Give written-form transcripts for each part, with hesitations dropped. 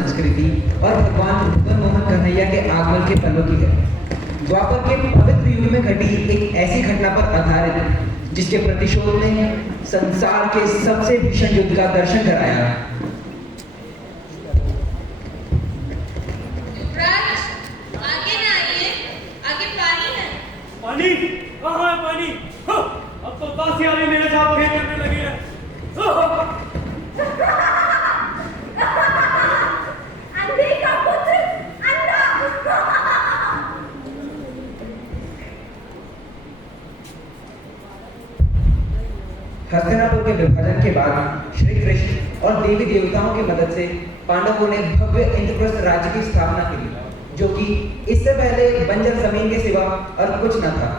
संस्कृति और भगवान मदन मोहन कन्हैया के आगमन के पलों की है। द्वापर के पवित्र युग में घटी एक ऐसी घटना पर आधारित जिसके प्रतिशोध ने संसार के सबसे भीषण युद्ध का दर्शन कराया। आगे ना आइए, आगे पानी है। पानी? कहाँ है पानी? अब तो तासिया भी मेरे साथ खेल करने लगी है। अंधे का पुत्र अंधा। हस्तिनापुर के विभाजन के बाद श्री कृष्ण और देवी देवताओं की मदद से पांडवों ने भव्य इंद्रप्रस्थ राज्य की स्थापना की, जो कि इससे पहले बंजर जमीन के सिवा और कुछ न था।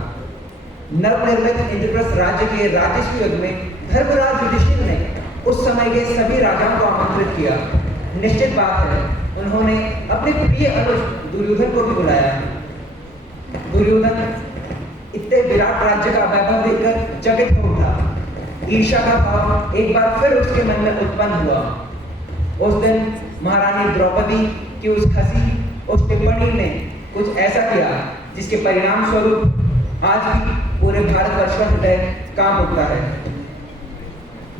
नवनिर्मित इंद्रप्रस्थ राज्य के राजस्व युग में धर्मराज युधिष्ठिर ने उस समय के सभी राजाओं को आमंत्रित किया। निश्चित बात है, उन्होंने अपने प्रिय अनुज दुर्योधन को भी बुलाया। दुर्योधन इतने विराट राज्य का वैभव देखकर चकित हो उठा। ईर्ष्या का भाव एक बार फिर उसके मन में उत्पन्न हुआ। उस दिन महारानी द्रौपदी की उस टिप्पणी ने कुछ ऐसा किया जिसके परिणाम स्वरूप आज भी पूरे भारतवर्ष का हृदय कांप उठता है।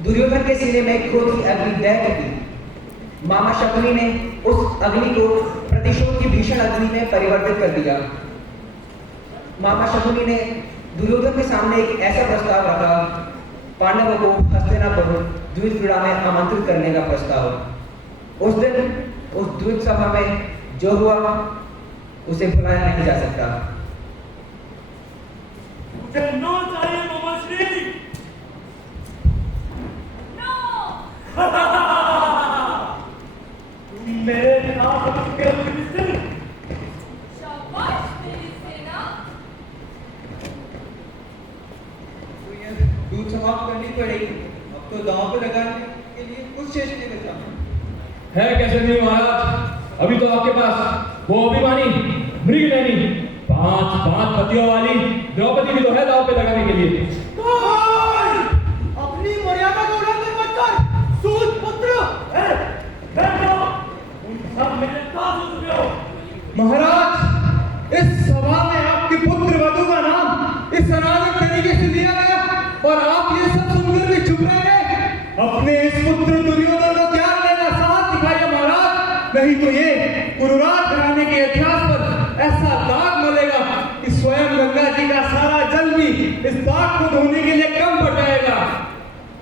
दुर्योधन के सीने में क्रोध की अग्नि दहक उठी। मामा शकुनी ने उस अग्नि को प्रतिशोध की भीषण अग्नि में परिवर्तित कर दिया। मामा शकुनी ने दुर्योधन के सामने एक ऐसा प्रस्ताव रखा, पांडवों को हस्तिनापुर द्विज क्रीड़ा में आमंत्रित करने का प्रस्ताव। उस दिन उस द्विज सभा में जो हुआ उसे भुलाया नहीं जा सकता। मुझे नो चाहिए मामा श्री। नो। तुम मेरे खिलाफ हो चुके हो युधिष्ठिर। शाबाश मेरी सेना। तो यह दूध समाप्त करनी पड़ेगी। अब तो दांव पे लगाने के लिए कुछ शेष नहीं बचा है। कैसे नहीं महाराज, अभी तो आपके पास वो अभिमानी मृगनयनी 5 पतियों वाली द्रौपदी भी तो है दांव पे लगाने के लिए। अपनी मर्यादा को उल्लंघन मत कर, सूत पुत्र। बैठो, तुम सब मेरे दास हो चुके हो। महाराज, इस सभा में आपके पुत्र वधु का नाम इस अनादर तरीके से लिया गया और आप ये सब सुनकर भी चुप रह गए। अपने इस पुत्र दुर्योधन को त्याग लेना साहस दिखाइए महाराज, नहीं तो ये कुरुराज घराने के इतिहास पर ऐसा दाग मलेगा कि स्वयं गंगा जी का सारा जल भी इस दाग को धोने के लिए कम पड़ जाएगा।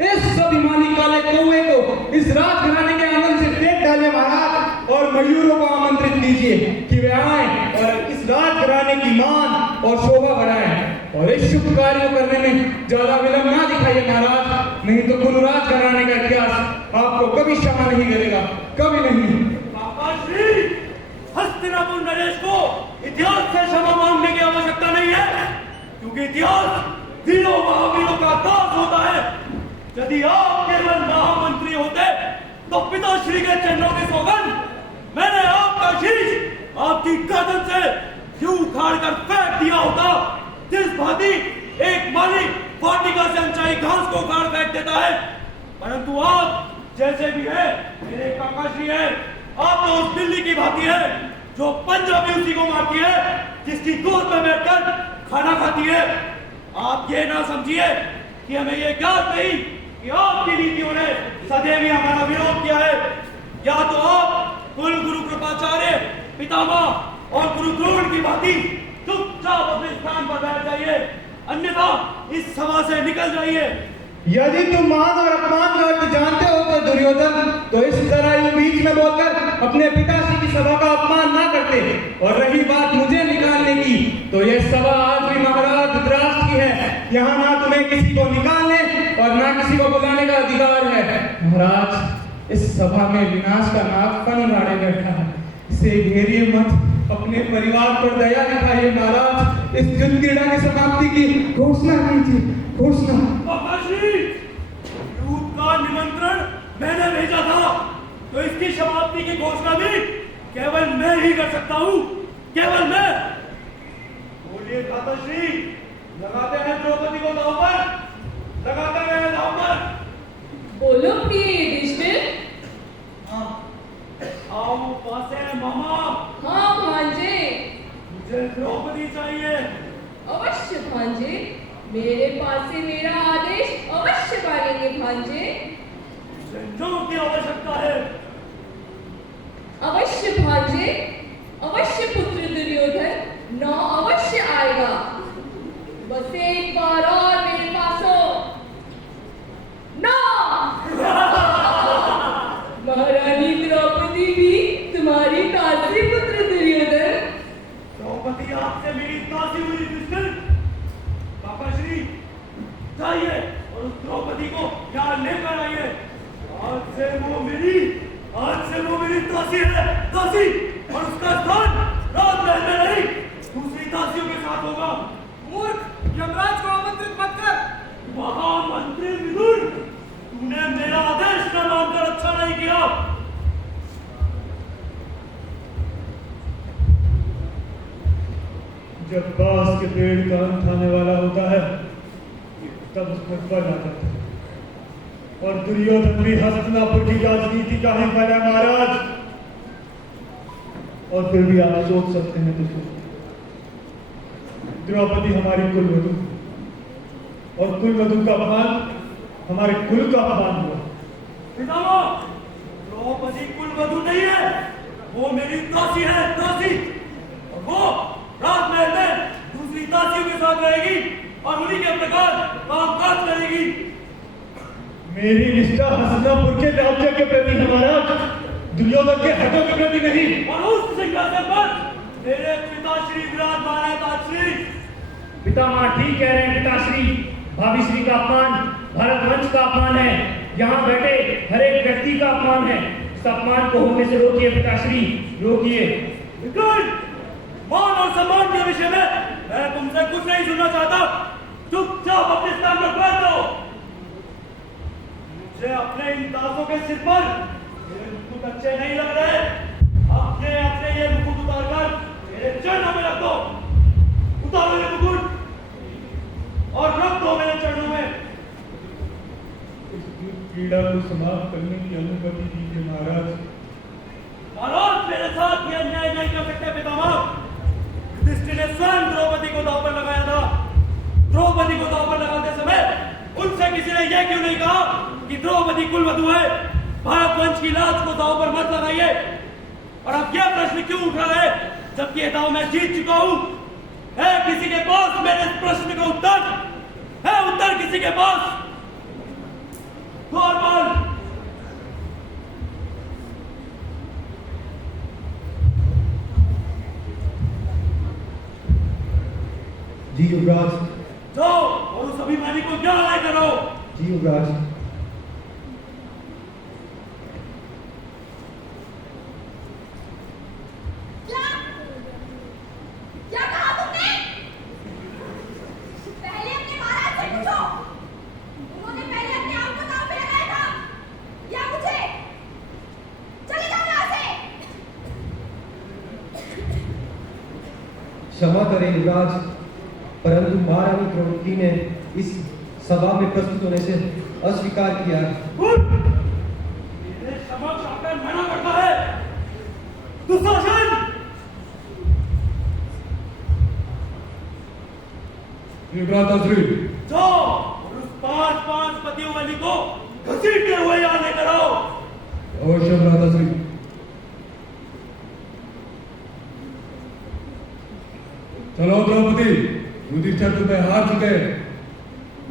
इस अभिमानी काले कौवे को इस राजघराने के आंगन से फेंक डाले महाराज, और मयूरों को आमंत्रित कीजिए कि वे आएं और इस राजघराने की मान और शोभा बढ़ाएं, और इस शुभ कार्य को करने में ज्यादा विलंब ना दिखाइए महाराज, नहीं तो कुरुराज घराने का इतिहास आपको कभी क्षमा नहीं करेगा, कभी नहीं। पापा श्री, हस्तिनापुर नरेश को इतिहास से क्षमा मांगने की आवश्यकता नहीं है, क्योंकि इतिहास वीरों महावीरों का दास होता है। यदि आप केवल महामंत्री होते तो पिताश्री के चरणों की सौगंध मैंने आपका शीश आपकी गर्दन से यूं उखाड़ कर फेंक दिया होता, जिस भांति एक मालिक वाटिका से अंचाई घास को उखाड़ फेंक देता है। परंतु आप जैसे भी है मेरे काकाश्री है, आप तो उस बिल्ली की भांति है जो पंजाबी उसी को मारती है जिसकी गोद में बैठकर खाना खाती है। आप ये ना समझिए कि हमें ये ज्ञात नहीं कि आपकी नीतियों ने सदैव ही हमारा विरोध किया है। या तो आप कुल गुरु कृपाचार्य पितामह और गुरु द्रोण की भांति चुपचाप अपने स्थान पर बैठ जाइए, अन्यथा इस सभा से निकल जाइए। यदि तुम मान और अपमान का अर्थ जानते हो तो दुर्योधन, तो इस तरह यूं बीच में बोलकर अपने पिताश्री की सभा का अपमान ना करते। और रही बात मुझे निकालने की, तो यह सभा आज भी महाराज धृतराष्ट्र की है। यहाँ ना तुम्हें किसी को निकालने और ना किसी को बुलाने का अधिकार है। महाराज, इस सभा में विनाश का नाग फन गाड़े बैठा है, इसे घेरिए मत, अपने परिवार पर दया दिखाइए महाराज। इस युद्ध क्रीड़ा की समाप्ति की घोषणा कीजिए, घोषणा। युद्ध का निमंत्रण मैंने भेजा था, तो इसकी समाप्ति की घोषणा भी केवल मैं ही कर सकता हूँ, केवल मैं। बोलिए भ्राताश्री, लगाते हैं द्रौपदी को दांव पर, लगाते हैं दांव पर। बोलो प्रिय युधिष्ठिर। हाँ, आओ पास है मामा। हाँ भांजे, मुझे द्रौपदी चाहिए। अवश्य भांजे, मेरे पास से मेरा आदेश अवश्य पालेंगे भांजे। मुझे नौ की आवश्यकता है। अवश्य भांजे, अवश्य पुत्र दुर्योधन नौ अवश्य आएगा। बस एक बार और मेरे पास हो। नौ। महारानी द्रौपदी भी तुम्हारी दासी पुत्र दुर्योधन। द्रौपदी आपसे मेरी दासी हुई कृष्ण। पापा श्री जाइए और उस द्रौपदी को यहाँ लेकर आइए। आज से वो मेरी दासी है, दासी। और उसका स्थान राजमहल में नहीं, दूसरी दासियों के साथ होगा। मूर्ख, यमराज को आमंत्रित मत कर। महामंत्री विदुर, तूने मेरा आदेश न मानकर अच्छा नहीं किया। जब बांस के पेड़ का अंत आने वाला होता है तब उसमें फल आता है। और दुर्योधन भी हस्तिनापुर की राजनीति का ही फल है महाराज। और फिर भी आप सोच सकते हैं तो द्रौपदी हमारी कुलवधू, और कुलवधू का अपमान हमारे कुल का अपमान हुआ। पितामह, द्रौपदी कुलवधू नहीं है, वो मेरी दासी है, दासी। और वो राजमहल में दूसरी दासियों के साथ रहेगी और उन्हीं के प्रकार कामकाज करेगी। मेरी निष्ठा हस्तिनापुर के राज्य के प्रति है महाराज, दुर्योधन के हकों के प्रति नहीं। और उस सिंहासन पर मेरे पिताश्री विराजमान है, ताश्री। पितामह ठीक कह रहे हैं पिताश्री। भाभीश्री का अपमान भारत वंश का अपमान है। यहाँ बैठे हर एक व्यक्ति का अपमान है। इस अपमान को होने से रोकिए पिताश्री, रोकिए। विक्रम, मान और सम्मान के विषय में मैं तुमसे कुछ नहीं सुनना चाहता। चुपचाप अपने स्थान पर बैठ जाओ। मुझे अपने इन दासों के सिर पर मेरे मुकुट अच्छे नहीं लग रहे। अपने अपने ये मुकुट उतारकर मेरे चरणों में रख दो। उतारो ये मुकुट और रख दो मेरे चरणों में। इस पीड़ा को समाप्त करने की अनुमति दीजिए महाराज। महाराज, मेरे साथ ये अन्याय नहीं कर सकते पितामह। युधिष्ठिर ने स्वयं द्रौपदी को दांव पर लगाया था। द्रौपदी को दांव पर लगाते समय उनसे किसी ने यह क्यों नहीं कहा कि द्रौपदी कुलवधू है, भारत वंश की लाज को दांव पर मत लगाइए। और अब यह प्रश्न क्यों उठ रहा है जबकि यह दांव मैं जीत चुका हूं? है किसी के पास मेरे इस प्रश्न का उत्तर? है उत्तर किसी के पास? द्वारपाल, जी युवराज। जाओ और उस अभिमानी को क्या लाए करो। जी युवराज। क्या कहा तुमने? पहले अपने महाराज से पूछो। उन्होंने पहले अपने आप को दांव पे लगाया था या मुझे? चले जाओ यहाँ से। क्षमा करें युवराज, परंतु महारानी द्रौपदी ने इस सभा में प्रस्तुत होने से अस्वीकार किया है। मेरे समक्ष आकर मना करता है। दुशासन, युवराज जाओ और उस 5 पतियों वाली को घसीटते हुए यहाँ लेकर आओ। अवश्य भ्राताश्री। चलो द्रौपदी, युधिष्ठिर तुम्हें हार चुके हैं।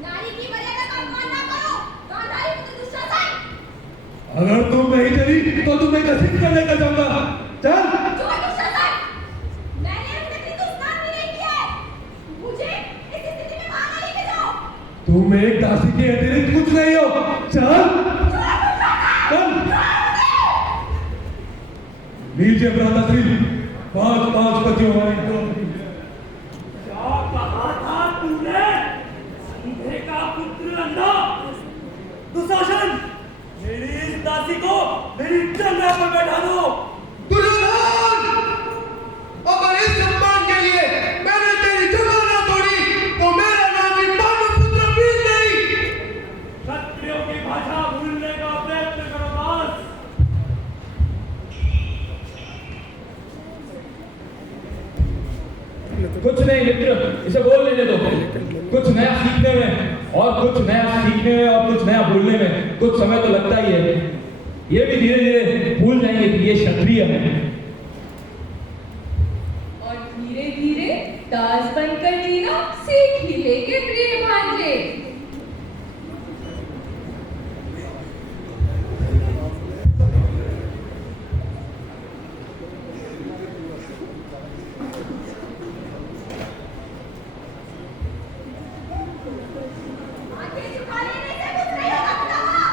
नारी की मर्यादा का अपमान ना करो, गांधारी पुत्र दुशासन। अगर तुम नहीं चली तो तुम्हें घसीट कर लेकर जाऊंगा। चल। जो दुशासन, मैंने अपने पिता को स्नान भी नहीं किया है। मुझे इस स्थिति में बाहर लेके जाओ। तुम एक दासी के अतिरिक्त कुछ नहीं हो। चल चल। लीजिए भ्राताश्री, 5 पतियों वाली द्रौपदी। क्या कहा था तूने? अंधे का पुत्र अंधा। दुशासन, मेरी इस दासी को मेरी जंगा पर बैठा दो। दुर्योधन! अगर इस सम्मान के लिए मैंने तेरी जगह ना तोड़ी तो मेरा नाम भी पांडुपुत्र भी नहीं। क्षत्रियों की भाषा भूलने का प्रयत्न करो दास। कुछ नहीं मित्र, इसे बोल लेने दो। कुछ नया सीखने में और कुछ नया बोलने में कुछ समय तो लगता ही है। ये भी धीरे धीरे भूल जाएंगे कि ये क्षत्रिय है। और धीरे धीरे दास बनकर जीना सीख ही लेंगे प्रिय भांजे। आंखें झुका लेने से कुछ नहीं होगा पितामह।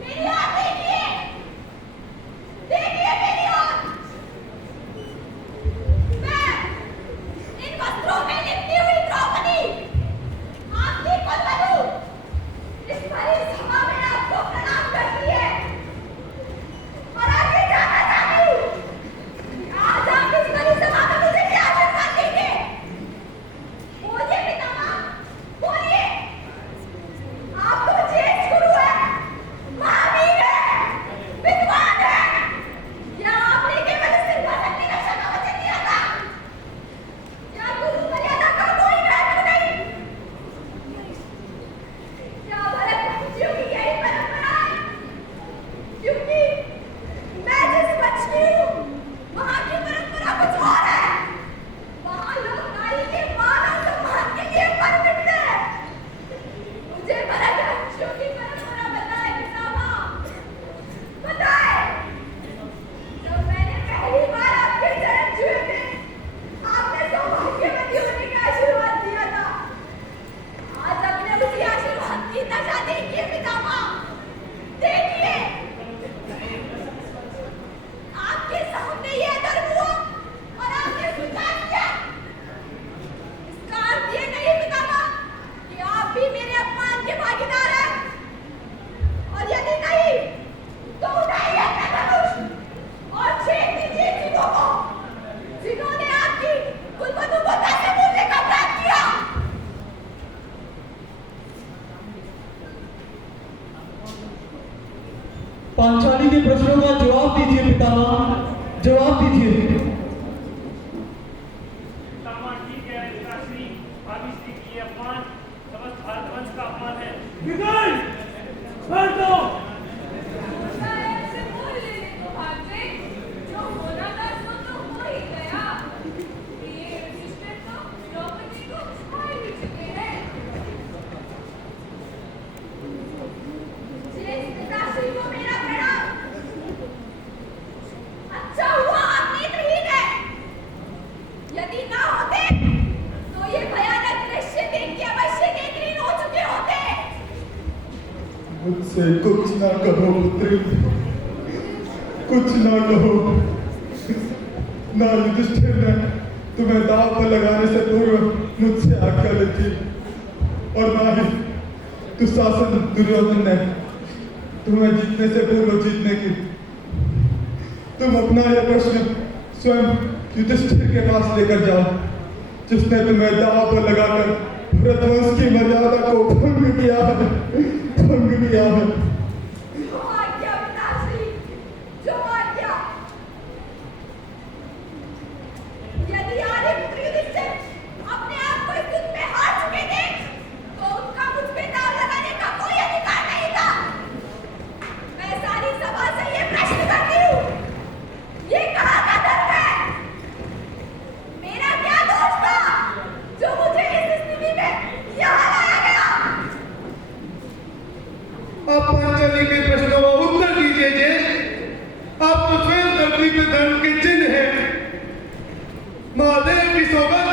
मेरी ओर देखिए, देखिए मेरी ओर। मैं इन वस्त्रों में लिपटी हुई द्रौपदी, आपकी कुलवधू, इस भरी सभा में आपको प्रणाम करती है और आगे जाना चाहती हूँ। आज आप इस भरी सभा में मुझे क्या आशीर्वाद देंगे? बोलिए पितामह, बोलिए। आप तो ज्येष्ठ गुरु हैं, महावीर हैं, विद्वान हैं, या आपने केवल सिंहासन की रक्षा का वचन दिया था? क्या गुरु मर्यादा का कोई महत्व नहीं? क्या भरत वंशियों की यही परंपरा है? क्योंकि मैं जिस वंश की हूँ, वहाँ की परंपरा कुछ और है। वहाँ लोग नारी के मान और सम्मान के लिए मर मिटते हैं। मुझे भरत वंशियों की परंपरा बताए पितामह, बताए। जब मैंने पहली बार आपके चरण छुए थे, आपने सौभाग्यवती होने का आशीर्वाद दिया था। आज अपने उसी आशीर्वाद की दशा देखिए पितामह, देखिए। आपके सामने यह धर्म हुआ और आपने स्वीकार किया। इसका अर्थ ये नहीं पितामह कि आप भी मेरे अपमान के भागीदार हैं। और यदि नहीं, तो उठाइए अपना धनुष और छेद दीजिए जीवों को, जिन्होंने आपकी कुलवधू को पैसे बोलने का प्रयास किया। पांचाली के प्रश्नों का जवाब दीजिए पितामह, जवाब दीजिए। पितामह ठीक है पिताश्री, भाभी श्री की ये अपमान समस्त भारत वंश का अपमान है। विजय, छोड़ दो। शायद से बोल लेने को भांजे, जो होना था सो तो हो ही गया। प्रिय युधिष्ठिर तो द्रौपदी को मार ही चुके हैं। ज्येष्ठ पिताश्री को मेरा प्रणाम। अच्छा हुआ आप नेत्रहीन हैं। यदि ना होते तो ये भयानक दृश्य देख के अवश्य नेत्रहीन हो चुके होते। मुझसे कुछ ना कहो पुत्री, कुछ ना कहो। ना युधिष्ठिर ने तुम्हें दांव पर लगाने से पूर्व मुझसे आज्ञा ली थी, और ना ही दुशासन दुर्योधन ने तुम्हें जीतने से पूर्व जीतने की। तुम अपना यह प्रश्न स्वयं युधिष्ठिर के पास लेकर जाओ, जिसने तुम्हें दांव पर लगाकर भरतवंश की मर्यादा को भंग किया है, भंग किया है। जो आज्ञा पिताश्री, जो आज्ञा। यदि आर्यपुत्र युधिष्ठिर अपने आप को इस युद्ध में हार चुके थे, तो उनका मुझ पे दांव लगाने का कोई अधिकार नहीं था। मैं सारी सभा से ये प्रश्न करती हूँ, ये कहाँ का धर्म है? मेरा क्या दोष था जो मुझे इस स्थिति में यहाँ लाया गया? आप पांचाली के प्रश्नों का उत्तर दीजिए जे। आप तो स्वयं धरती पे धर्म के चिन्ह हैं। महादेव की सौगंध,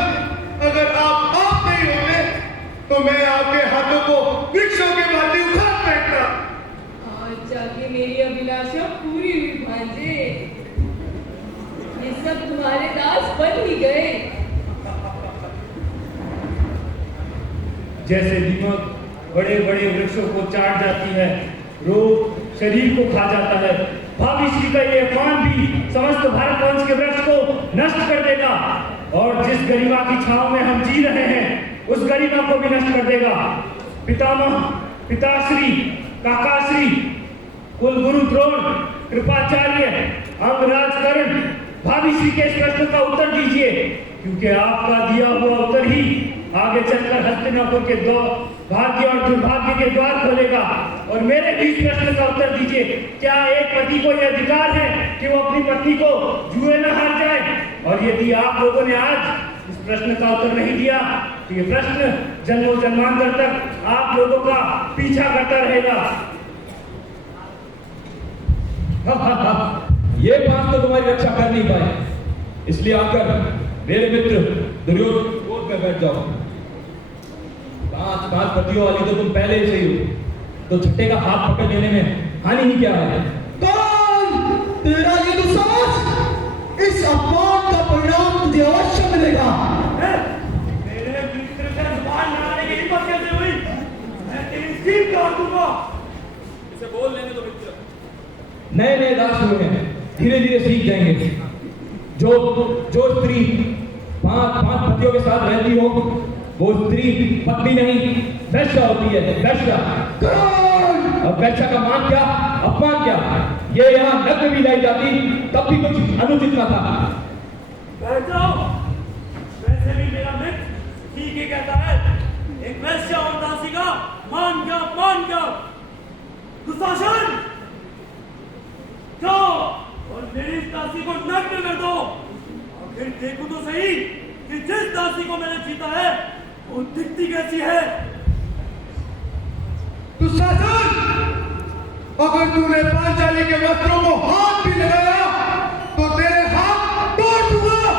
अगर आप नहीं होते तो मैं आपके हाथों को वृक्षों के भांति उखाड़ फेंकता। आज जाके मेरी अभिलाषा पूरी हुई भांजे। ये सब तुम्हारे दास बन ही गए। जैसे दीमक बड़े बड़े वृक्षों को चाट जाती है, रोग शरीर को खा जाता है, भाभी श्री का ये अपमान भी समस्त भारत वंश के वृक्ष को नष्ट कर देगा, और जिस गरिमा की छांव में हम जी रहे हैं उस गरिमा को भी नष्ट कर देगा। पितामह, पिताश्री, काकाश्री, कुलगुरु द्रोण, कृपाचार्य, अंगराज कर्ण, भाभी श्री के इस प्रश्न का उत्तर दीजिए, क्योंकि आपका दिया हुआ उत्तर ही आगे चलकर हस्तिनापुर के भाग्य और दुर्भाग्य के द्वार खोलेगा। और मेरे भी इस प्रश्न का उत्तर दीजिए, क्या एक पति को यह अधिकार है कि वो अपनी पत्नी को जुए न हार जाए? और यदि आप लोगों ने आज इस प्रश्न का उत्तर नहीं दिया तो ये प्रश्न जन्मों जन्मांतर तक आप लोगों का पीछा करता रहेगा। ये बात तो तुम्हारी रक्षा कर नहीं पाए, इसलिए आकर मेरे मित्र दुर्योधन में बैठ जाओ। पांच पतियों वाली तो तुम पहले ही सही हो, तो छठे का हाथ पकड़ लेने में हानि ही क्या है? कौन तेरा ये दुस्साहस, इस अपमान का परिणाम तुझे अवश्य मिलेगा। मेरे मित्र से जुबान लड़ाने की हिम्मत कैसे हुई? मैं तेरी सीट काट दूंगा। इसे बोल लेने दो मित्र। नए दास हुए हैं, धीरे धीरे सीख जाएंगे। जो स्त्री पांच पतियों के साथ रहती हो वो स्त्री पत्नी नहीं वैश्या होती है, वैश्या। और वैश्या का मान क्या, अपमान क्या? ये यहाँ नग्न भी लाई जाती तब भी कुछ अनुचित न था। बैठ जाओ। वैसे भी मेरा मित्र ठीक ही कहता है, एक वैश्या और दासी का मान क्या दुशासन। जाओ और मेरी इस दासी को नग्न कर दो। आखिर देखो तो सही कि जिस दासी को मैंने जीता है वो दिखती कैसी है। दुशासन, अगर तूने पांचाली के वस्त्रों को हाथ भी लगाया तो तेरे हाथ तोड़ दूंगा।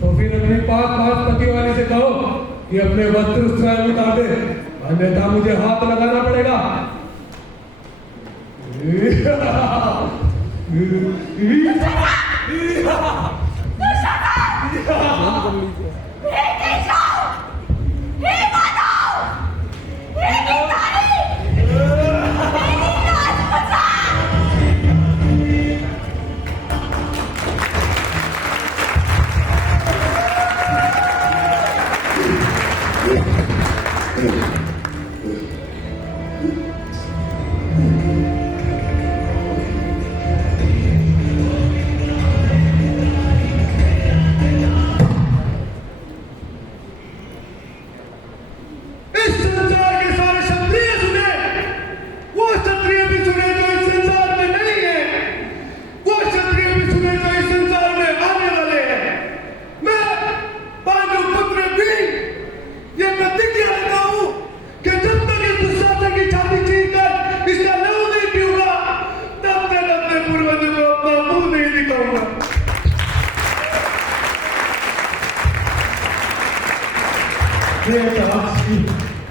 तो फिर अपनी पांच पति वाली से कहो कि अपने वस्त्र स्वयं उतार दे, अन्यथा मुझे हाथ लगाना पड़ेगा।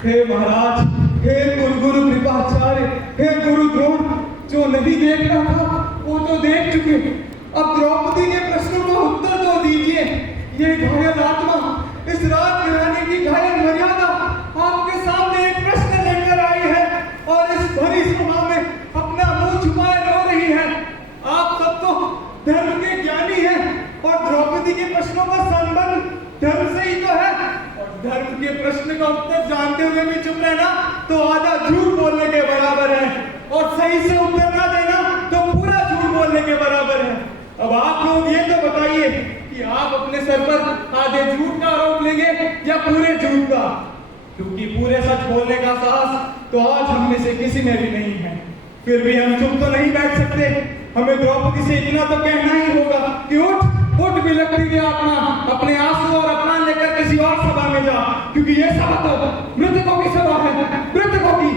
हे महाराज, हे गुरु कृपाचार्य, हे गुरु द्रोण, जो नहीं देख रहा था वो तो देख चुके। अब द्रौपदी के प्रश्नों का उत्तर तो दीजिए। ये घायल आत्मा, इस राजघराने की घायल मर्यादा आपके सामने एक प्रश्न लेकर आई है और इस भरी सभा में अपना मुंह छुपाए रो रही है। आप सब तो धर्म के ज्ञानी हैं और द्रौपदी के प्रश्नों का संबंध धर्म से ही तो है। धर्म के प्रश्न का उत्तर जानते हुए भी चुप रहना तो आधा झूठ बोलने के बराबर है, और सही से उत्तर ना देना तो पूरा झूठ बोलने के बराबर है। अब आप लोग ये तो बताइए कि आप अपने सर पर आधे झूठ का आरोप लेंगे या पूरे झूठ का, क्योंकि पूरे सच बोलने का साहस तो आज हम में से किसी में भी नहीं है। फिर भी हम चुप तो नहीं बैठ सकते। हमें द्रौपदी से इतना तो कहना ही होगा कि उठ भी लगती है अपने आंसू और अपमान लेकर किसी और सभा में जा, क्योंकि ये सभा तो मृतकों की सभा है, मृतकों की।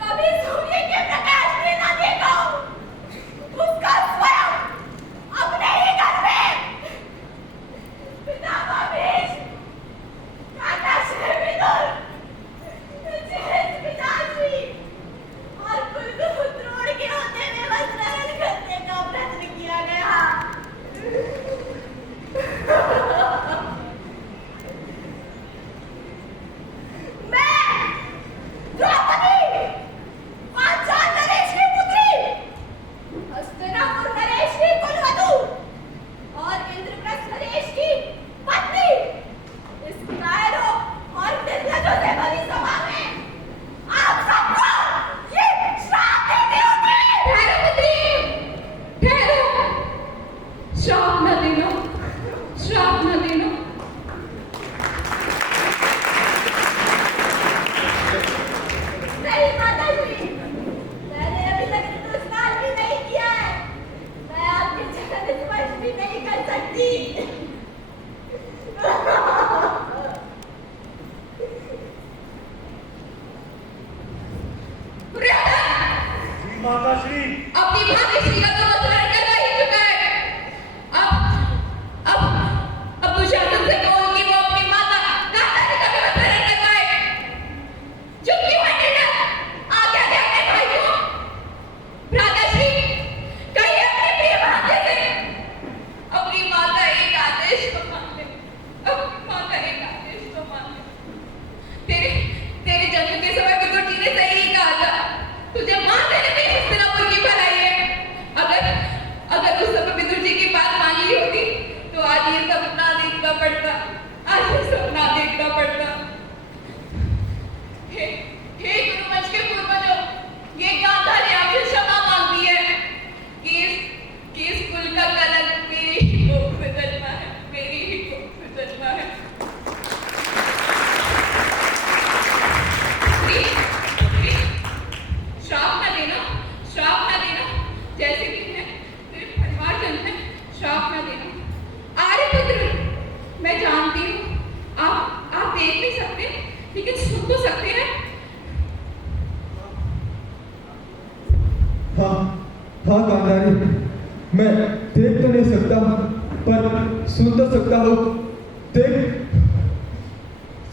कभी सूर्य के प्रकाश में ना पड़ता, आज ये सब ना देखना पड़ता। हे गुरुवंश के पूर्वजों, ये गांधारी आपसे क्षमा मांगती है कि इस कुल का कलंक मेरी ही कोख में जन्मा है, मेरी ही कोख में जन्मा है। श्राप न देना, जैसे कि मैं तेरे परिवारजन है, श्राप न देना। आर्यपुत्र, मैं जानती हूँ आप देख नहीं सकते, लेकिन सुन तो सकते हैं। हाँ गांधारी, मैं देख तो नहीं सकता पर सुन तो सकता हूँ,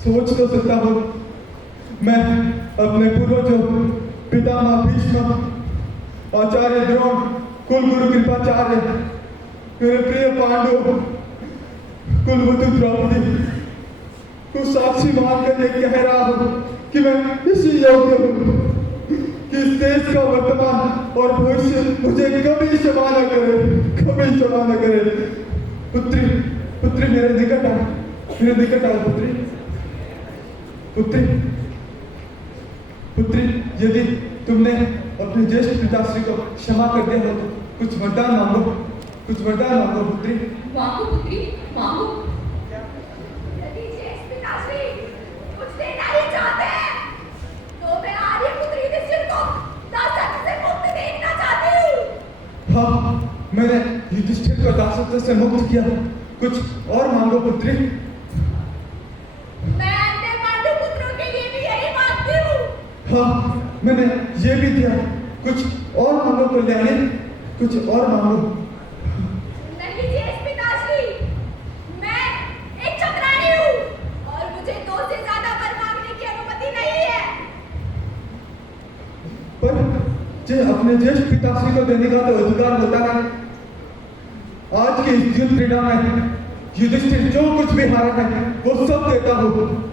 सोच तो सकता हूँ। मैं अपने पूर्वजों पितामह भीष्म, आचार्य द्रोण, कुलगुरु कृपाचार्य, मेरे प्रिय पांडु, कुलवधु द्रौपदी को साक्षी मानकर ये कह रहा हूँ कि मैं इसी योग्य हूँ कि इस देश का वर्तमान और भविष्य मुझे कभी क्षमा न करे, कभी क्षमा न करे। पुत्री मेरे निकट आ पुत्री, यदि तुमने अपने ज्येष्ठ पिताश्री को क्षमा कर दिया हो तो कुछ वरदान मांगो पुत्री। मांगो पुत्री, मांगो। यदि ज्येष्ठ पिताश्री कुछ देना ही चाहते हैं, तो मैं आर्यपुत्र युधिष्ठिर को दासत्व से मुक्त देखना चाहती हूँ। हाँ, मैंने युधिष्ठिर को दासत्व से मुक्त किया, कुछ और मांगो पुत्री। मैं अन्य पांडु पुत्रों के लिए भी यही मांगती हूँ। हाँ, मैंने ये भी दिया, कुछ और मांगो कल्याणी, कुछ और मांगो। नहीं ज्येष्ठ पिताश्री, मैं एक चक्राणी हूँ और मुझे 2 से ज्यादा वर मांगने की अनुमति नहीं है। पर जे अपने ज्येष्ठ पिताश्री को देने का तो अधिकार होता है। आज की इस युद्ध क्रीड़ा में युधिष्ठिर जो कुछ भी हारा है वो सब देता हूँ।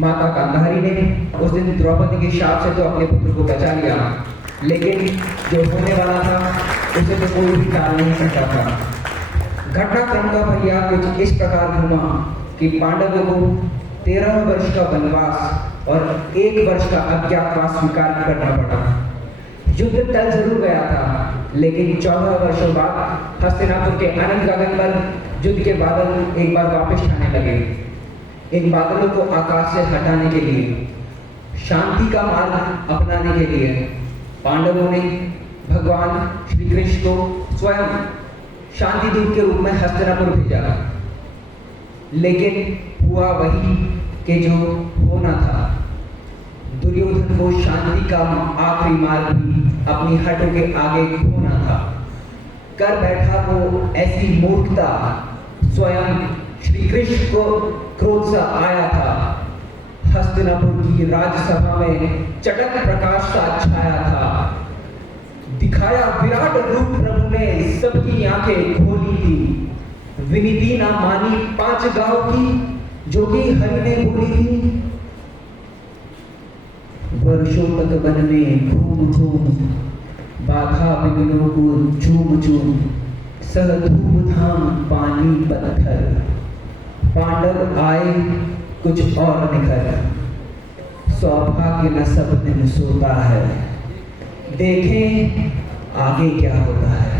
माता गांधारी ने उस दिन द्रौपदी के शाप से तो अपने पुत्र को बचा लिया, लेकिन जो होने वाला था उसे तो कोई भी टाल नहीं सकता था। घटनाक्रम का पहिया कुछ इस प्रकार घूमा कि पांडवों को 13 वर्ष का वनवास और 1 वर्ष का अज्ञातवास स्वीकार करना पड़ा। युद्ध टल जरूर गया था, लेकिन 14 वर्षों बाद हस्तिनापुर के आनंद गगन पर युद्ध के बादल एक बार वापस आने लगे। इन बादलों को आकाश से हटाने के लिए, शांति का मार्ग अपनाने के लिए पांडवों ने भगवान श्री कृष्ण को स्वयं शांति दूत के रूप में हस्तिनापुर भेजा। लेकिन हुआ वही कि जो होना था। दुर्योधन को शांति का आखिरी मार्ग भी अपनी हटों के आगे खोना था। कर बैठा वो ऐसी मूर्खता, स्वयं श्री कृष्ण को क्रोध सा आया था। हस्तिनापुर की राजसभा में चटक प्रकाश सा छाया था। दिखाया विराट रूप प्रभु ने, सबकी आंखें खोली थी। विनीति ना मानी 5 गांव की, जो कि हरि ने बोली थी। वर्षों तक वन में घूम घूम, बाधा विघ्नों को झूम झूम, सह धूम धाम पानी पत्थर, पांडव आए कुछ और निखर। सौभाग्य न सब दिन सोता है, देखें आगे क्या होता है।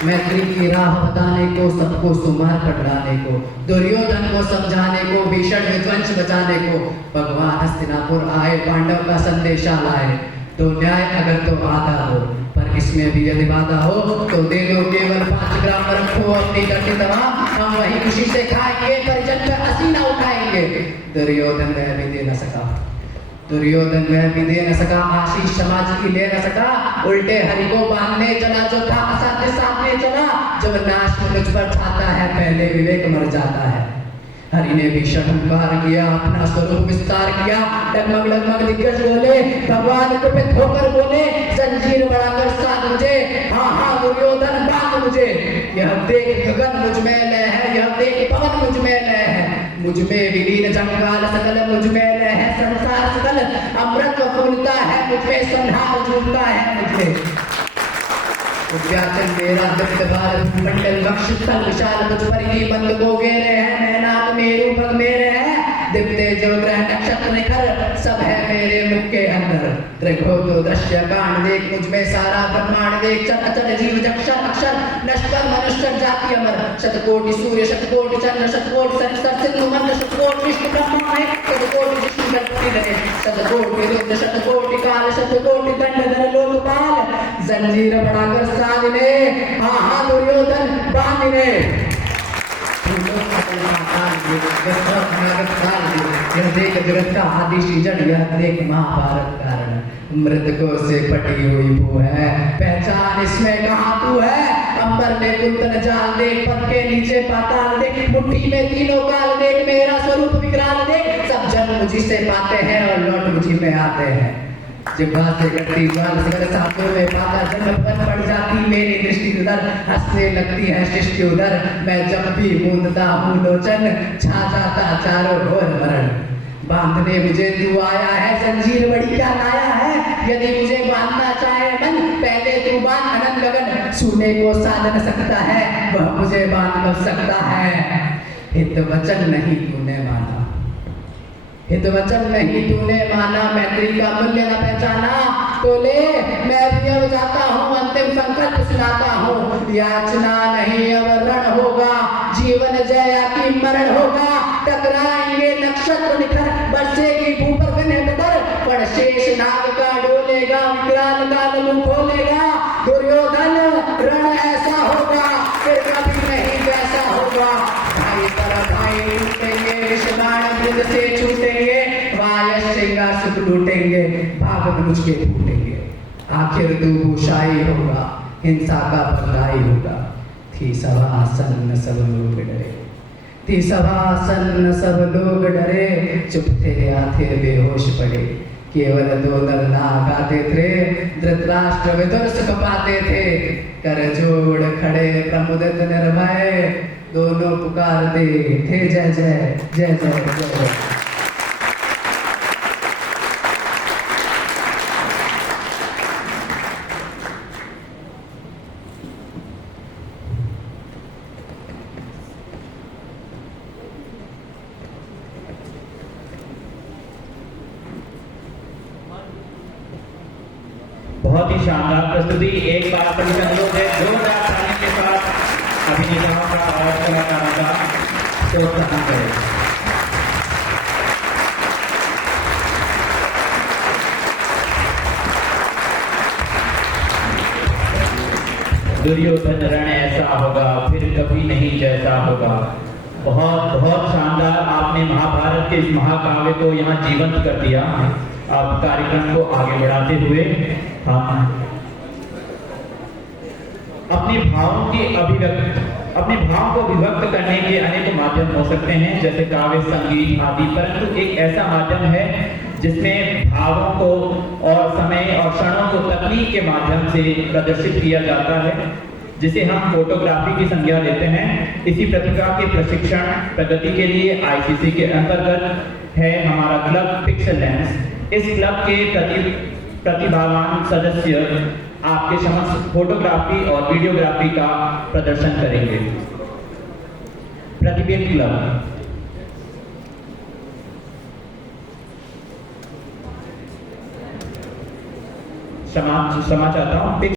मैत्री की राह बताने को, सबको सुमार पकड़ाने को, दुर्योधन को समझाने को, भीषण विध्वंस बचाने को भगवान हस्तिनापुर आए, पांडव का संदेशा लाए। तो न्याय अगर तो आता हो, पर इसमें भी यदि बाधा हो तो दे दो केवल 5 ग्राम रखो अपनी करके दवा, हम वही खुशी से खाएंगे, परिजन पे हंसी ना उठाएंगे। दुर्योधन वह भी दे न सका, आशीष समाज की ले न सका, उल्टे हरि को बांधने चला जो था असाध्य सामने चला। जब नाश मुझ पर छाता है, पहले विवेक मर जाता है। हरि ने भीषण हुंकार किया, अपना स्वरूप विस्तार किया, डगमग डगमग दिग्गज बोले, भगवान कुपित होकर बोले, जंजीर बढ़ाकर साथ मुझे, हाँ हाँ दुर्योधन बांध मुझे। यह देख गगन मुझ में लय है, यह देख पवन मुझ में लय है, मुझ में विलीन जंगाल सकल मुझ में लय है, संसार सकल अमृत फूलता है मुझ में, संहार झूलता है मुझ में। व्याचन मेरा दृढ़ बाल मंडल वक्ष स्थल विशाल, मुझ पर ही बंद को घेरे हैं, नैनाक मेरू पग मेरे हैं, दिव्य जो ग्रह नक्षत्र निखर सब है मेरे मुख के अंदर। देखो तो दृश्य कांड देख, मुझ में सारा ब्रह्मांड देख, चर अचर जीव जक्षर अक्षर नश्वर मनुष्य जाति अमर, शतकोटि सूर्य शतकोटि चंद्र शतकोटि सहस्र सिंधु मंद शतकोटि विष्णु ब्रह्मा है, शतकोटि विष्णु गणपति गणे, शतकोटि रुद्र शतकोटि काल शतकोटि दंडधर लोकपाल। जंजीर बढ़ाकर साधने, हाँ हाँ दुर्योधन बांधने। यह देख जगत का आदि सृजन, यह देख महाभारत कारण। मृतकों से पटी हुई भू है, पहचान इसमें कहाँ तू है। अंबर में कुंतल जाल देख, पद के नीचे पाताल देख, मुट्ठी में तीनों काल देख, मेरा स्वरूप विकराल देख। सब जन मुझी से पाते हैं और लौट मुझी में आते हैं। जिह्वा से कटती बाल सिगर सांपों में पाता, जन्म पर पड़ जाती मेरी दृष्टि उधर, हंसने लगती है सृष्टि उधर। मैं जब भी मूंदता हूँ लोचन, छा जाता चारों ओर मरण। बांधने मुझे तू आया है, जंजीर बड़ी क्या लाया है। यदि मुझे बांधना चाहे मन, पहले तू बांध अनंत गगन। छूने को साध न सकता है, वह मुझे बांध न सकता है। हित वचन नहीं तूने माना, हित वचन नहीं तूने माना, मैत्री का मूल्य न पहचाना। तो ले मैं भी अब जाता हूँ, अंतिम संकल्प सुनाता हूँ। याचना नहीं अब रण होगा, जीवन जया की मरण होगा। टकराएंगे नक्षत्र निखर, बरसेगी भू पर गने बदर, पर शेष नाग का डोलेगा, विकराल काल मुंह खोलेगा। दुर्योधन रण ऐसा होगा, फिर कभी नहीं वैसा होगा। भाई तरह भाई टूटेंगे, विषबाण मृग से छूटेंगे, वायस श्रृंगार सुख लूटेंगे, भाग मनुष्य के फूटेंगे। आखिर तू भूषाई होगा, हिंसा का बदलाई होगा। थी सभा सन्न सब लोग डरे, थी सभा सन्न सब लोग डरे, चुप थे आते बेहोश पड़े। केवल दो नर नाग आते थे, धृतराष्ट्र विदुर सुख पाते थे। कर जोड़ खड़े प्रमुदित निर्भय, दोनों पुकारते थे जय जय जय जय जय। बहुत ही शानदार प्रस्तुति। एक बार सभी संगीत है जोरदार ताली के साथ अभिनेताओं का और कलाकारों का प्रोत्साहन करें। दुर्योधन रण ऐसा होगा, फिर कभी नहीं जैसा होगा। बहुत बहुत शानदार, आपने महाभारत के इस महाकाव्य को यहाँ जीवंत कर दिया। अब कार्यक्रम को आगे बढ़ाते हुए हम अपने भावों को अभिव्यक्त करने के अनेक माध्यम हो सकते हैं, जैसे काव्य, संगीत आदि, परंतु एक ऐसा माध्यम है जिसमें भावों को और समय और क्षणों को तकनीक के माध्यम से प्रदर्शित किया जाता है, जिसे हम फोटोग्राफी की संज्ञा देते हैं। इसी प्रतिभा के प्रशिक्षण प्रगति के लिए आईसीसी के अंतर्गत है हमारा क्लब पिक्सल लेंस। इस क्लब के प्रतिभावान सदस्य आपके समक्ष फोटोग्राफी और वीडियोग्राफी का प्रदर्शन करेंगे। प्रतिबिंब क्लब क्षमा चाहता हूँ।